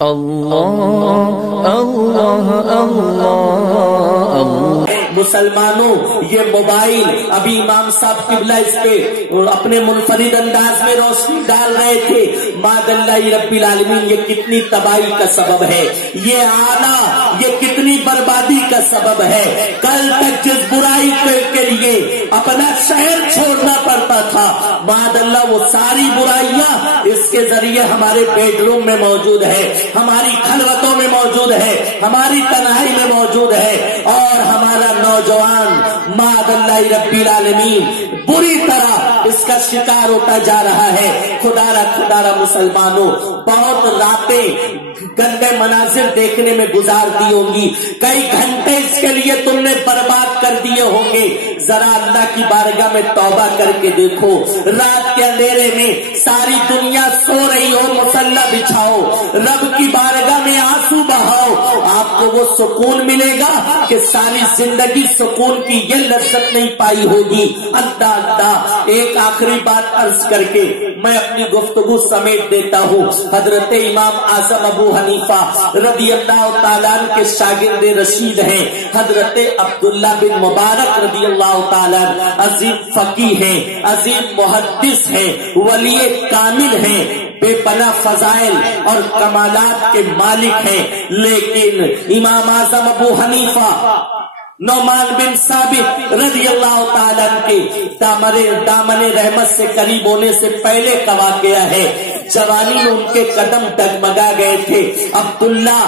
اللہ اللہ اللہ مسلمانوں یہ موبائل ابھی امام صاحب قبلہ اس پہ اپنے منفرد انداز میں روشنی ڈال رہے تھے. ماد اللہ رب العالمین یہ کتنی تباہی کا سبب ہے، یہ آلہ یہ کتنی بربادی کا سبب ہے. کل تک جس برائی کے لیے اپنا شہر چھوڑنا پڑتا تھا، ماد اللہ وہ ساری برائیاں اس کے ذریعے ہمارے بیڈ روم میں موجود ہے، ہماری خلوتوں میں موجود ہے، ہماری تنہائی میں موجود ہے. اور ہمارا نوجوان ماد اللہ رب العالمین بری طرح اس کا شکار ہوتا جا رہا ہے. خدا را مسلمانوں بہت راتیں گندے مناظر دیکھنے میں گزار دی ہوں گی، کئی گھنٹے اس کے لیے تم نے برباد کر دیے ہوں گے. ذرا اللہ کی بارگاہ میں توبہ کر کے دیکھو. رات کے اندھیرے میں ساری دنیا سو رہی ہو، مصلی بچھاؤ، رب کی بارگاہ میں آنسو بہاؤ، آپ کو وہ سکون ملے گا کہ ساری زندگی سکون کی یہ لذت نہیں پائی ہوگی. اللہ ایک آخری بات عرض کر کے میں اپنی گفتگو سمیٹ دیتا ہوں. حضرت امام اعظم ابو حنیفہ رضی اللہ تعالیٰ عنہ کے شاگرد رشید ہیں، حضرت عبداللہ بن مبارک رضی اللہ تعالیٰ عنہ عظیم فقیہ ہیں، عظیم محدث ہیں، ولی کامل ہیں، بے پناہ فضائل اور کمالات کے مالک ہیں. لیکن امام اعظم ابو حنیفہ نعمان بن ثابت رضی اللہ تعالیٰ عنہ کے دامن رحمت سے قریب ہونے سے پہلے کا واقعہ ہے. جوانی میں ان کے قدم ڈگمگا گئے تھے. عبداللہ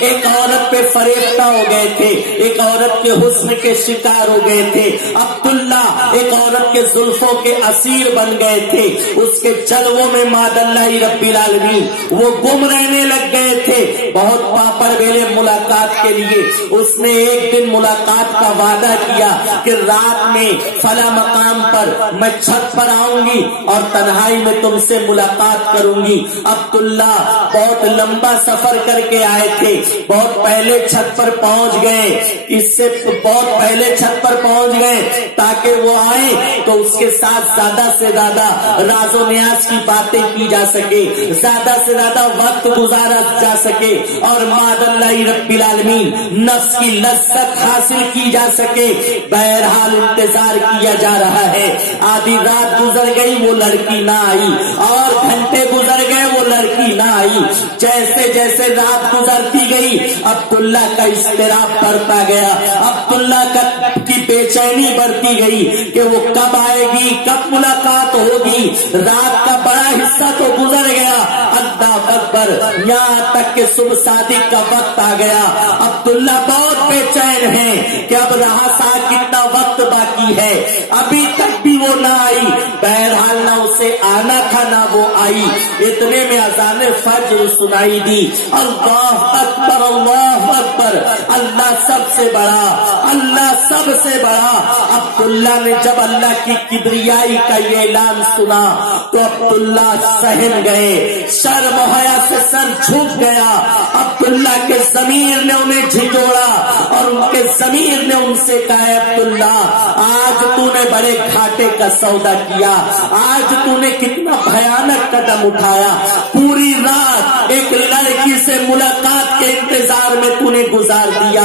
ایک عورت پہ فریفتہ ہو گئے تھے، ایک عورت کے حسن کے شکار ہو گئے تھے. عبداللہ ایک عورت کے زلفوں کے اسیر بن گئے تھے. اس کے جلووں میں ماد اللہ رب العالمین وہ گم رہنے لگ گئے تھے. بہت پاپڑ بیلے ملاقات کے لیے اس نے ایک دن ملاقات کا وعدہ کیا کہ رات میں فلاں مقام پر میں چھت پر آؤں گی اور تنہائی میں تم سے ملاقات کروں گی. عبداللہ بہت لمبا سفر کر کے آئے تھے، بہت پہلے چھت پر پہنچ گئے، اس سے بہت پہلے چھت پر پہنچ گئے تاکہ وہ آئے تو اس کے ساتھ زیادہ سے زیادہ راز و نیاز کی باتیں کی جا سکے، زیادہ سے زیادہ وقت گزارا جا سکے اور ماد اللہ رب العالمین نفس کی لذت حاصل کی جا سکے. بہرحال انتظار کیا جا رہا ہے. آدھی رات گزر گئی، وہ لڑکی نہ آئی، اور گھنٹے گزر گئے، وہ لڑکی نہ آئی. جیسے جیسے رات گزرتی گئی عبداللہ کا اضطراب بڑھتا گیا، عبداللہ کی بے چینی بڑھتی گئی کہ وہ کب آئے گی، کب ملاقات ہوگی. رات کا بڑا حصہ تو گزر گیا، اللہ اکبر، یہاں تک کہ صبح صادق کا وقت آ گیا. عبداللہ بہت بے چین ہے کہ اب رہا سا کتنا وقت باقی ہے، ابھی تک بھی وہ نہ آئی. بہرحال نہ اسے آنا تھا نہ وہ آئی. اتنے میں اذان فجر سنائی دی. اللہ اکبر اللہ اکبر، اللہ سب سے بڑا، اللہ سب سے بڑا. عبداللہ نے جب اللہ کی کبریائی کا یہ اعلان سنا تو عبداللہ سہم گئے، شرم و حیا سے سر جھک گیا. عبداللہ کے ضمیر نے انہیں جھنجھوڑا اور ان کے ضمیر نے ان سے کہا، عبداللہ آج تو نے بڑے گھاٹے کا سودا کیا، آج تو نے کتنا بھیانک قدم اٹھایا. پوری رات ایک لڑکی سے ملاقات کے انتظار میں تو نے گزار دیا.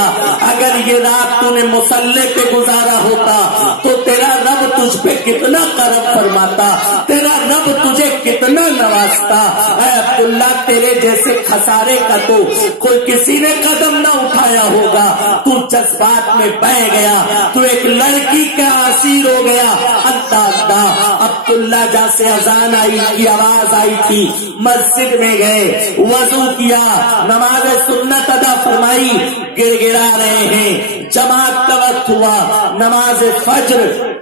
اگر یہ رات تو نے مصلی پہ گزارا ہوتا تو تیرا رب تجھ پہ کتنا کرم فرماتا، تیرا رب تجھے کتنا نوازتا. اے عبداللہ تیرے جیسے خسارے کا تو کوئی کسی نے قدم نہ اٹھایا ہوگا. تو جذبات میں بہ گیا، تو ایک لڑکی کا اسیر ہو گیا. اللہ عبداللہ جہاں سے اذان آئی کی آواز آئی تھی، مسجد میں گئے، وضو کیا، نماز سنت ادا فرمائی، گڑ گڑا رہے ہیں. جماعت کا وقت ہوا، نماز فجر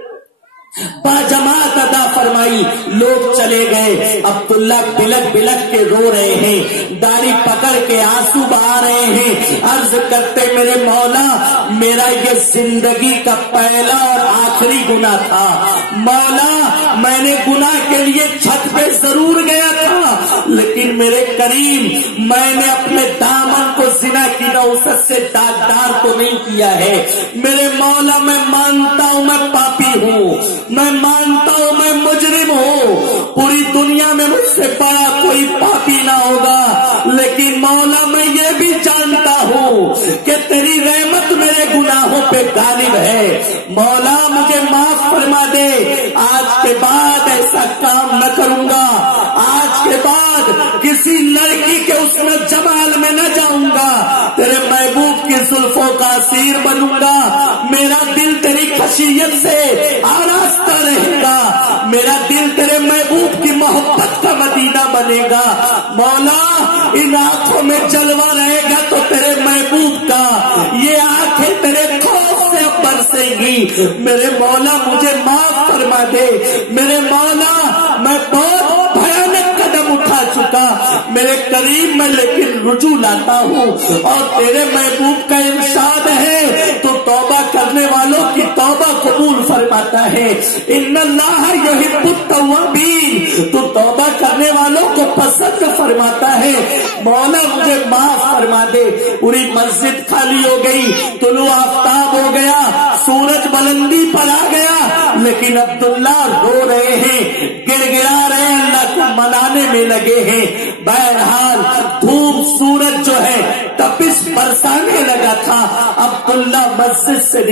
با جماعت ادا فرمائی، لوگ چلے گئے. عبداللہ بلک بلک کے رو رہے ہیں، داڑھی پکڑ کے آنسو بہا رہے ہیں، عرض کرتے میرے مولا میرا یہ زندگی کا پہلا اور آخری گناہ تھا. مولا میں نے گناہ کے لیے چھت پہ ضرور گیا تھا، لیکن میرے کریم میں نے اپنے دامن کو زنا کی نوست سے داغدار تو نہیں کیا ہے. میرے مولا میں مانتا ہوں میں پاپی ہوں، میں مانتا ہوں میں مجرم ہوں، پوری دنیا میں مجھ سے بڑا کوئی پاپی نہ ہوگا. لیکن مولا میں یہ بھی جانتا ہوں کہ تیری رحمت میرے گناہوں پہ غالب ہے. مولا مجھے معاف فرما دے. آج کے بعد ایسا کام نہ کروں گا. آج کے بعد کسی لڑکی کے اس میں جمال میں نہ جاؤں گا. تیرے محبوب کی زلفوں کا اسیر بنوں گا. میرا دل تیری خشیت سے آراستہ رہے گا. میرا دل تیرے محبوب کی محبت کا مدینہ بنے گا. مولا ان آنکھوں میں جلوہ رہے گا تو تیرے محبوب کا. یہ آنکھیں تیرے خوف سے برسیں گی. میرے مولا مجھے معاف فرما دے. میرے مولا میں بہت بھیانک قدم اٹھا چکا. میرے قریب میں لیکن رجوع لاتا ہوں اور تیرے محبوب کا ارشاد ہے تو توبہ کرنے والوں کی توبہ قبول فرماتا ہے. ان اللہ یحب التوابین. تو توبہ کرنے والوں کو پسند فرماتا ہے. مولا مجھے معاف فرما دے. پوری مسجد خالی ہو گئی. طلوع آفتاب ہو گیا. سورج بلندی پر آ گیا. لیکن عبداللہ رو رہے ہیں, گر گرا رہے ہیں, اللہ کو منانے میں لگے ہیں. بہرحال دھوپ سورج جو ہے تپش برسانے لگا تھا. عبداللہ مسجد سے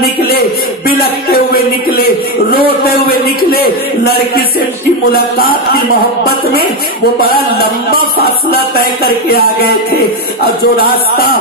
نکلے, بلکتے ہوئے نکلے, روتے ہوئے نکلے. لڑکی سے ان کی ملاقات کی محبت میں وہ بڑا لمبا فاصلہ طے کر کے آ گئے تھے. اور جو راستہ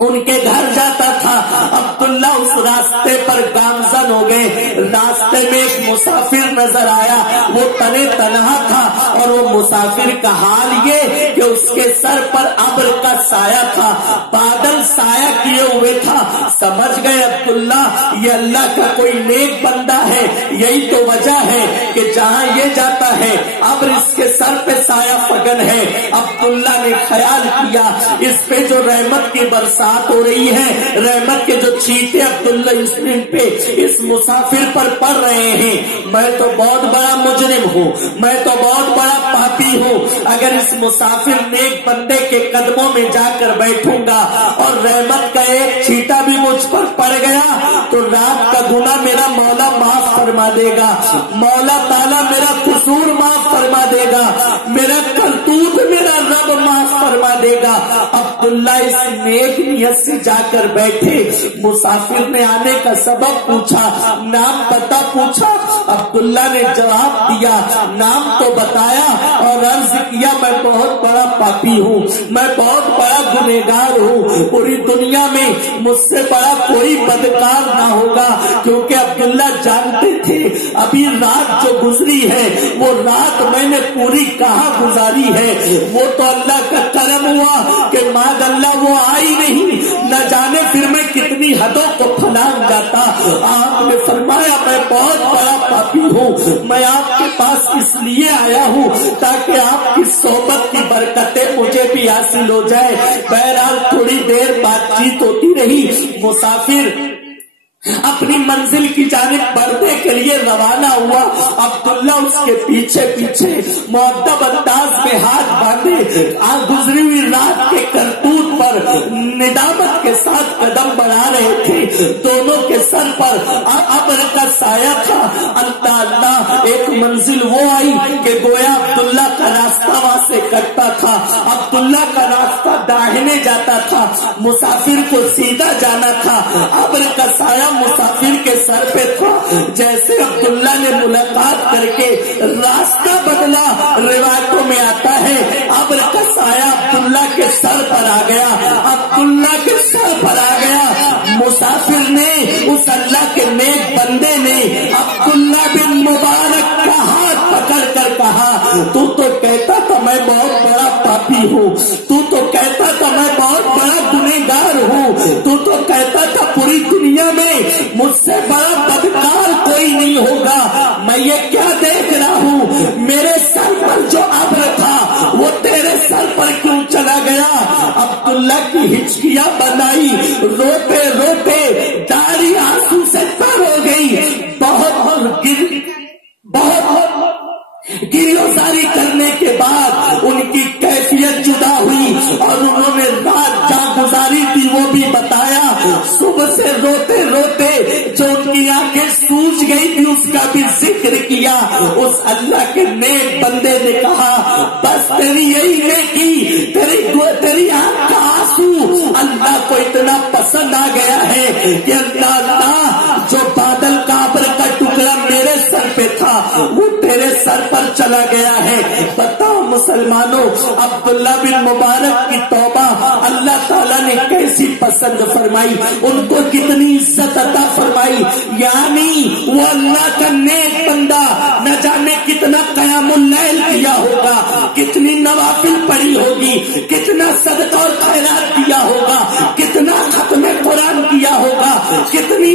ان کے گھر جاتا تھا عبداللہ اس راستے پر گامزن ہو گئے. راستے میں ایک مسافر نظر آیا. وہ تنے تنہا تھا اور وہ مسافر کا حال یہ کہ اس کے سر پر ابر کا سایہ تھا. بادل سایہ کیے ہوئے تھا. سمجھ گئے عبداللہ یہ اللہ کا کوئی نیک بندہ ہے. یہی تو وجہ ہے کہ جہاں یہ جاتا ہے ابر اس کے سر پہ سایہ فگن ہے. عبداللہ نے خیال کیا اس پہ جو رحمت کی برسات ہو رہی ہے, رحمت کے جو چیٹے عبداللہ یسمین پہ اس مسافر پر پڑ رہے ہیں, میں تو بہت بڑا مجرم ہوں, میں تو بہت بڑا پاپی ہوں. اگر اس مسافر نیک بندے کے قدموں میں جا کر بیٹھوں گا اور رحمت کا ایک چیٹا بھی مجھ پر پڑ گیا تو رات کا گناہ میرا مولا معاف فرما دے گا. مولا تعالیٰ میرا قصور معاف فرما دے گا. میرا کرتوت میرا رب معاف فرما دے گا. عبداللہ اس نیک نیت سے جا کر بیٹھے. مسافر نے آنے کا سبب پوچھا, نام پتہ پوچھا. عبداللہ نے جواب دیا, نام تو بتایا اور عرض کیا میں بہت بڑا پاپی ہوں, میں بہت بڑا گنہگار ہوں. پوری دنیا میں مجھ سے بڑا کوئی بدکار نہ ہوگا. کیونکہ عبداللہ جانتے تھے ابھی رات جو گزری ہے وہ رات میں نے پوری کہاں گزاری ہے. وہ تو اللہ کا کرم ہوا کہ ماد اللہ وہ آئی نہیں, نہ جانے پھر میں کتنی حدوں کو پھلانگ جاتا. آپ نے فرمایا میں بہت بڑا پاپی ہوں, میں آپ کے پاس اس لیے آیا ہوں تاکہ آپ کی صحبت کی برکتیں مجھے بھی حاصل ہو جائے. بہرحال تھوڑی دیر بات چیت ہوتی رہی. مسافر اپنی منزل کی جانب بڑھنے کے لیے روانہ ہوا. عبداللہ اس کے پیچھے پیچھے مؤدب انداز میں ہاتھ باندھے گزری ہوئی رات کے کرتوت پر ندامت کے ساتھ قدم بڑھا رہے تھے. دونوں کے سر پر ابر کا سایہ تھا. اللہ اللہ ایک منزل وہ آئی کہ گویا عبداللہ کا راستہ وہاں سے کٹتا تھا. عبداللہ کا راستہ داہنے جاتا تھا, مسافر کو سیدھا جانا تھا. ابر کا سایہ مسافر کے سر پہ تھا. جیسے عبداللہ نے ملاقات کر کے راستہ بدلا, روایتوں میں آتا ہے ابر کا سایہ عبداللہ کے سر پر آ گیا. عبداللہ کے سر پر آ گیا. مسافر نے, اس اللہ کے نیک بندے نے عبداللہ بن مبارک کا ہاتھ پکڑ کر کہا تو کہتا تھا میں بہت بڑا پاپی ہوں, تو کہتا تھا میں بہت بڑا گنہگار ہوں, تو کہتا تھا پوری دنیا میں مجھ سے بڑا بدکار کوئی نہیں ہوگا. میں یہ کیا دیکھ رہا ہوں, میرے سر پر جو ابر تھا وہ تیرے سر پر کیوں چلا گیا. عبداللہ کی ہچکیاں بنائی, روتے روتے داڑھی آنسو سے تر ہو گئی. بہت گریوزاری کرنے کے بعد ان کی کیفیت جدا ہوئی اور انہوں نے رات جہاں گزاری تھی وہ بھی بتایا. صبح سے روتے روتے جو ان کی آنکھیں سوج گئی تھی اس کا بھی ذکر کیا. اس اللہ کے نیک بندے نے کہا بس تیری یہی نیکی تیری آنکھ کا آنسو اللہ کو اتنا پسند آ گیا ہے کہ اللہ جو بادل کا ابر کا ٹکڑا میرے سر پہ تھا وہ تیرے سر پر چلا گیا ہے. بتاؤ مسلمانوں عبداللہ بن مبارک کی توبہ اللہ تعالیٰ نے کیسی پسند فرمائی, ان کو کتنی عزت عطا فرمائی. یعنی وہ اللہ کا نیک بندہ نہ جانے کتنا قیام اللیل کیا ہوگا, کتنی نوافل پڑھی ہوگی, کتنا صدقہ اور خیرات کیا ہوگا, کتنا ختم قرآن کیا ہوگا, کتنی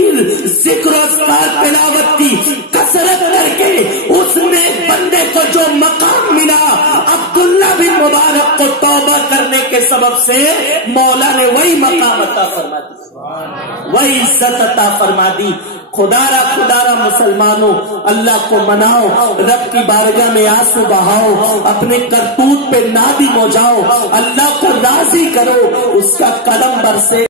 ذکر و اذکار تلاوت کی کثرت کر کے اس نیک بندے کو جو مقام ملا عبداللہ بن مبارک کو توبہ کرنے کے سبب سے مولا نے وہی مقام عطا فرما دی, وہی عزت عطا فرما دی. خدارا مسلمانوں اللہ کو مناؤ, رب کی بارگاہ میں آنسو بہاؤ, اپنے کرتوت پہ نادم ہو جاؤ, اللہ کو راضی کرو, اس کا قدم برسے